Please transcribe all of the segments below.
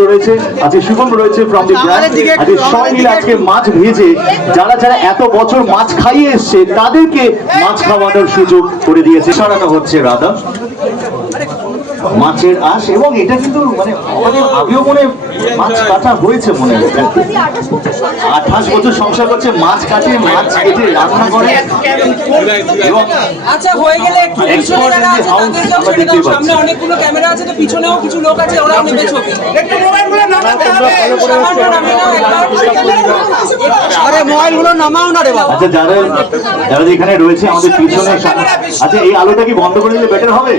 রয়েছে আজকে শুভম রয়েছে ফ্রম দি ব্র্যান্ড আজকে সবাই মিলে আজকে মাছ ভেজে যারা যারা এত বছর মাছ খাইয়ে এসছে তাদেরকে মাছ খাওয়ানোর সুযোগ করে দিয়েছে সরানো হচ্ছে রাধা মাছের আঁশ এবং এটা কিন্তু মানে আমাদের আগেও মনে মাছ কাটা হয়েছে মনে হয় 28 বছর সংসার করছে মাছ কাটে মাছ কেটে রান্না করে এবং আচ্ছা হয়ে গেলে একটু পিছনে যারা আছে তাদেরকেও ছেড়ে দাও সামনে অনেকগুলো ক্যামেরা আছে তো পিছনেও কিছু লোক আছে ওরাও নেবে ছবি একটু মোবাইলগুলো নামাতে হবে সামান্য নামিয়ে নাও একবার আরে মোবাইলগুলো নামাও না রে বাবা আচ্ছা যারা যারা এখানে রয়েছে আমাদের পিছনে আচ্ছা এই আলোটা কি বন্ধ করে দিলে বেটার হবে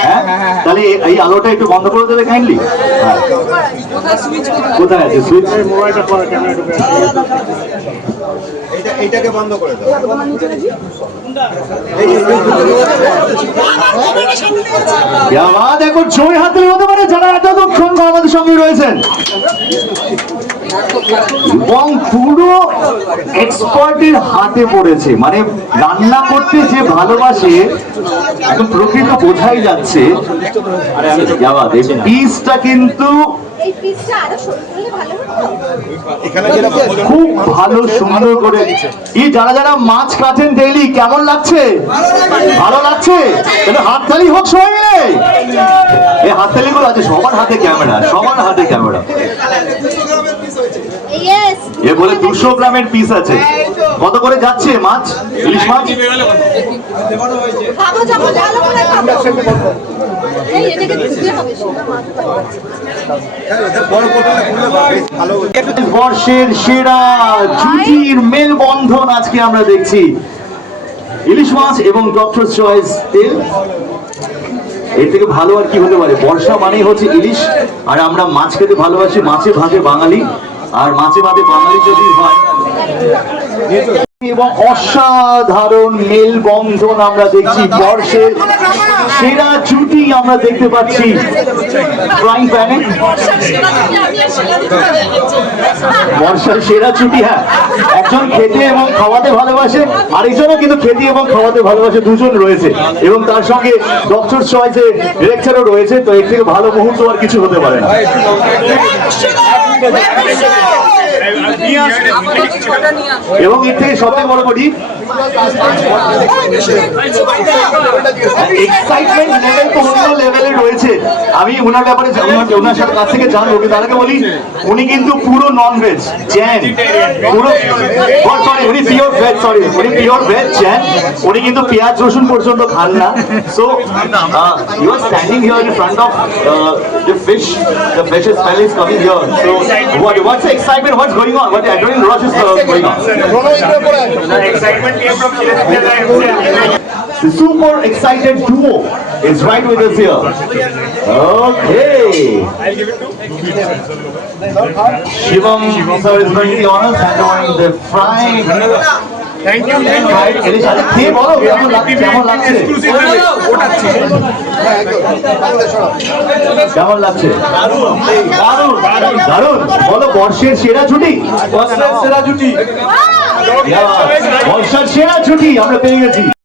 হ্যাঁ তাহলে এই আলোটা একটু বন্ধ করে দেবে কাইন্ডলি কোথায় আছে সুইচ মোবাইলটা পরে ক্যামেরা ঢুকে এইটাকে বন্ধ করে দাও দেখো জয় হাততালি হতে পারে যারা এতক্ষণ আমাদের সঙ্গে রয়েছেন এবং পুরো এক্সপার্টের হাতে পড়েছে মানে রান্না করতে যে ভালোবাসে এখন প্রকৃত বোঝাই যাচ্ছে পিসটা কিন্তু খুব ভালো সুন্দর করে এই যারা যারা মাছ কাটেন ডেইলি কেমন লাগছে ভালো লাগছে হাততালি হোক সবাই মিলে এই হাততালি গুলো আছে সবার হাতে ক্যামেরা এ বলে 200 গ্রামের পিস আছে কত করে যাচ্ছে মাছ ইলিশ মাছ বর্ষের সেরা জুটির মেলবন্ধন আজকে আমরা দেখছি ইলিশ মাছ এবং ডক্টর চয়েস তেল এর থেকে ভালো আর কি হতে পারে বর্ষা মানেই হচ্ছে ইলিশ আর আমরা মাছ খেতে ভালোবাসি মাছে ভাতে বাঙালি আর মাছে ভাতে বাঙালি যদি হয় এবং অসাধারণ মেলবন্ধন আমরা দেখছি বর্ষের সেরা জুটি আমরা দেখতে পাচ্ছি ফ্রাইং প্যানে বর্ষার সেরা জুটি হ্যাঁ একজন খেতে এবং খাওয়াতে ভালোবাসে আরেকজনও কিন্তু খেতে এবং খাওয়াতে ভালোবাসে দুজন রয়েছে এবং তার সঙ্গে ডক্টর চয়েসের ডিরেক্টরও রয়েছে তো এর থেকে ভালো মুহূর্ত আর কিছু হতে পারে না এবং এর থেকে সবথেকে বড় করি এক্সাইটমেন্ট লেভেল তো অন্য লেভেলে রয়েছে আমি ওনার ব্যাপারে ওনার সাথে কাছ থেকে জানবো কিন্তু তার আগে বলি উনি কিন্তু পুরো নন ভেজ জ্যান পুরো সরি উনি পিওর ভেজ জ্যান উনি কিন্তু পেঁয়াজ রসুন পর্যন্ত খান না so you are standing here in front of the fish smell is coming here so what's the excitement what's going on what the adrenaline rush is going on the excitement came from the super excited duo is right with us here okay I'll give it to Shivam sir is going to the honors handling the frying Thank you. এলিশ আরে কে বলো কেমন লাগছে কেমন লাগছে দারুণ বলো বর্ষের সেরা ছুটি বর্ষার সেরা ছুটি আমরা পেয়ে গেছি